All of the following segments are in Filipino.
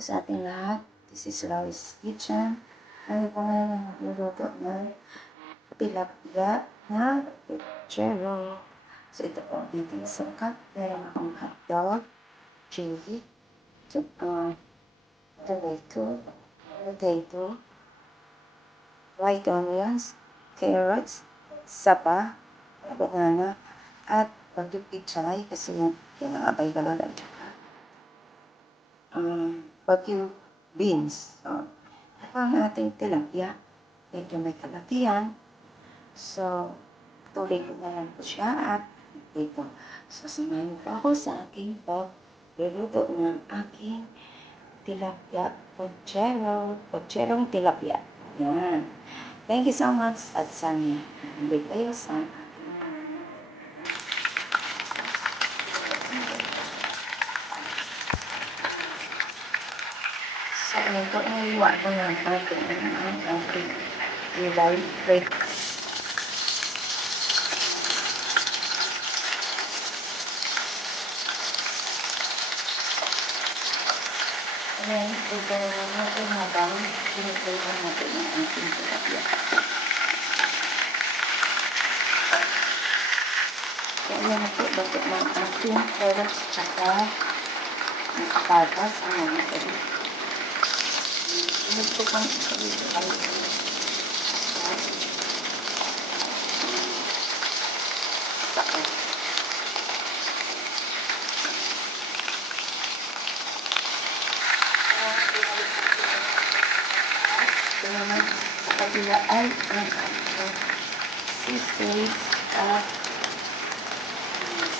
sa ating lahat. This is Lois Kitchen. Ano po ngayon magluluto ng tilapia na pechero. So ito po ang ating sukat. Meron akong hotdog, chili, uh, tomato, potato, white onions, carrots, sapa, banana, at pagdupichay kasi yung kinakabay ka lang um, bagyo beans. So, ito ang ating tilapia. Medyo may kalakihan. So, tuloy ko na lang po siya at ito. So, samahin po ako sa aking pagluluto ng aking tilapia pochero. Pocherong tilapia. Yan. Thank you so much at sana big kayo sa So, ito ang iwa ko ng ating ang ating gulay break. Ayan, ito natin habang pinutulan natin ang ating tilapia. So, ayan na po, bago ng ating carrots tsaka patatas ang mga ito. Gusto kong ikalitan. Saka. Ito naman sa kabila ay ang ating sisig at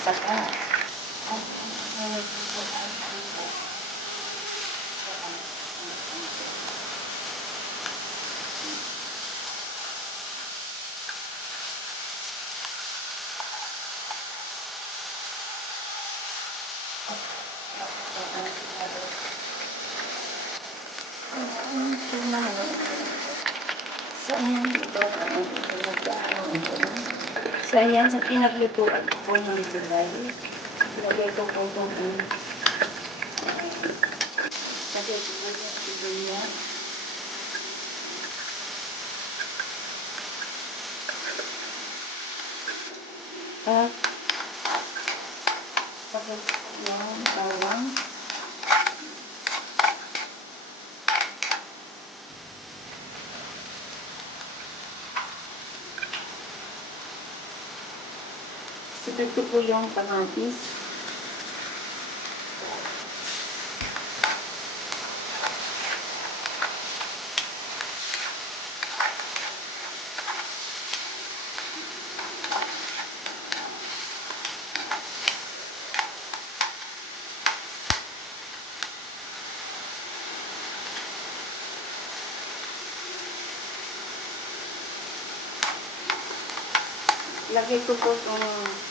saka. At ang meron dito ay ang So, ayan ito ang pinagdaan ito. So, ayan sa pinaglutuan ko po ng gulay. Lagay ko po itong lagay ko po yung sibuyas. At lagay ko po yung bawang. Sunod ko po yung kamatis. Lagay ko po itong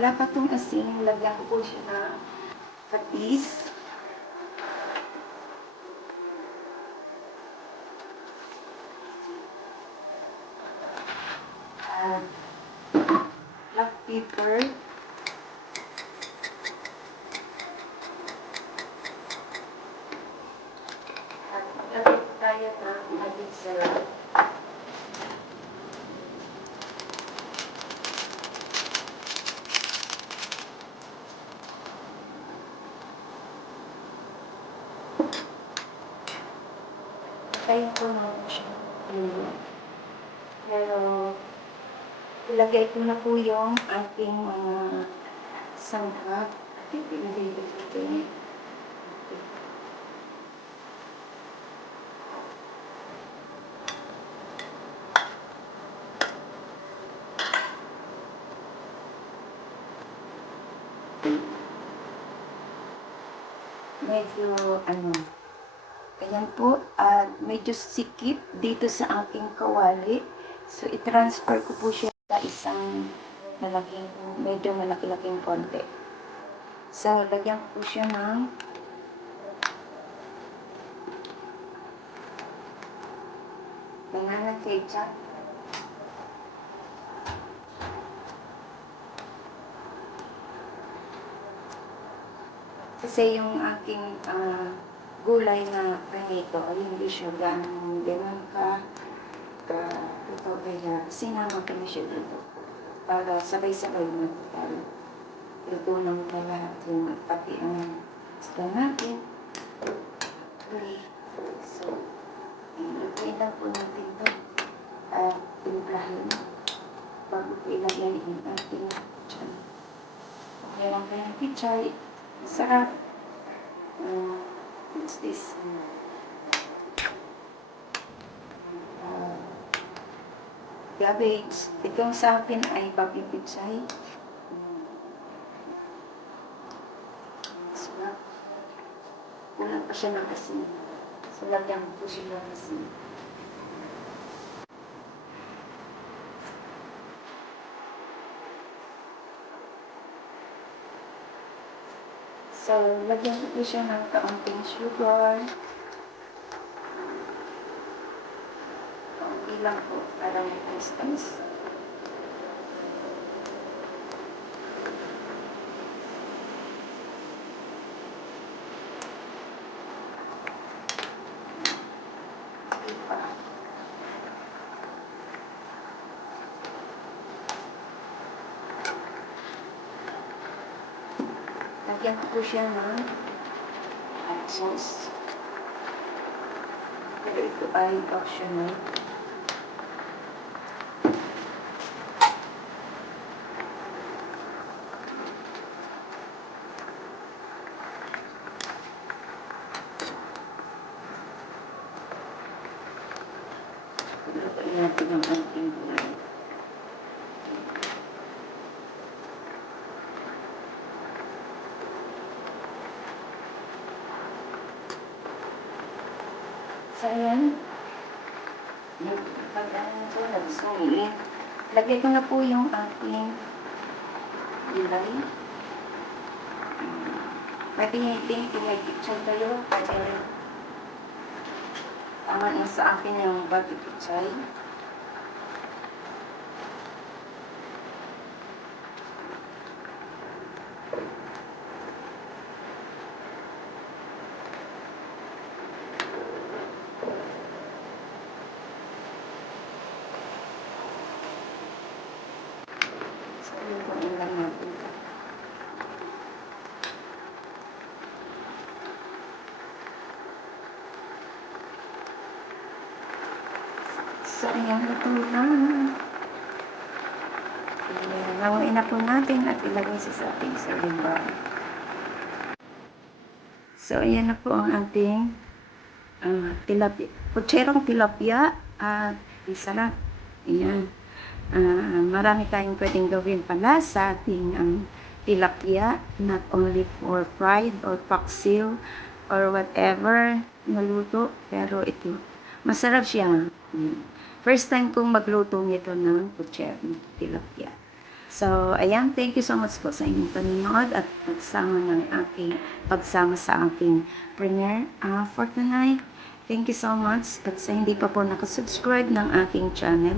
wala pa itong asin, lagyan ko po siya ng patis. At black pepper. try ko na siya. Mm. Pero, ilagay ko na po yung ating mga uh, sangkap. Ilagay ko dito. Medyo, ano, ayan po, at medyo sikip dito sa aking kawali. So, i-transfer ko po siya sa isang malaking, medyo malaki-laking konti. So, lagyan ko po siya ng banana ketchup. Kasi yung aking ah, gulay na ganito, hindi siya ganun, ganun ka, ka, ito kaya, sinama ko na siya dito. Para sabay-sabay na, para luto ng lahat yung pati ang isda natin. Okay. So, ilagay lang po natin ito. At timplahin bago ko ilagay yung ating tiyan. Meron kayong pichay. Sarap. Uh, what's this? Uh, cabbage. Itong sa akin ay babi pichay. Sarap. Kulang pa siya ng asin. So, lagyan ko siya ng asin. So, lagyan ko siya ng kaunting sugar. Kaunti lang po, para may Lagyan ko po siya ng hot sauce. Pero ito ay optional. Lutuin natin ang ating gulay. So, ayan. Yung pagdaan ko, nagsumiin. Lagay ko na po yung ating gulay. Pwede din kung may picture kayo, pwede rin. Tama na sa akin yung babi pichay. So, yun po yung lang natin. So, ayan, ito na. Ayan, na po natin at ilagay sa ating serving. So, ayan na po ang ating uh, tilapia. Putserong tilapia at sarap. Ayan. Ah, marami tayong pwedeng gawin pala sa ating ang tilapia, not only for fried or paksiw or whatever naluto, pero ito, masarap siya. Mm. First time kong magluto nito ng putserong tilapia. So, ayan, thank you so much po sa inyong panonood at pagsama ng aking pagsama sa aking premiere ah, for tonight. Thank you so much. At sa hindi pa po nakasubscribe ng aking channel,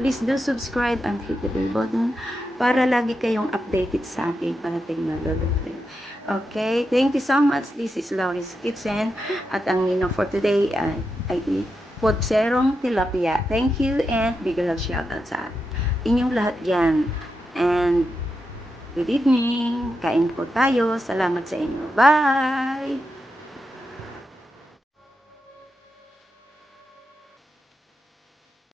please do subscribe and click the bell button para lagi kayong updated sa aking parating na lulutin. Okay, thank you so much. This is Laurie's Kitchen at ang ninong for today ay, ay Potserong Tilapia. Thank you and big love shoutout sa inyong lahat dyan. And good evening. Kain po tayo. Salamat sa inyo. Bye!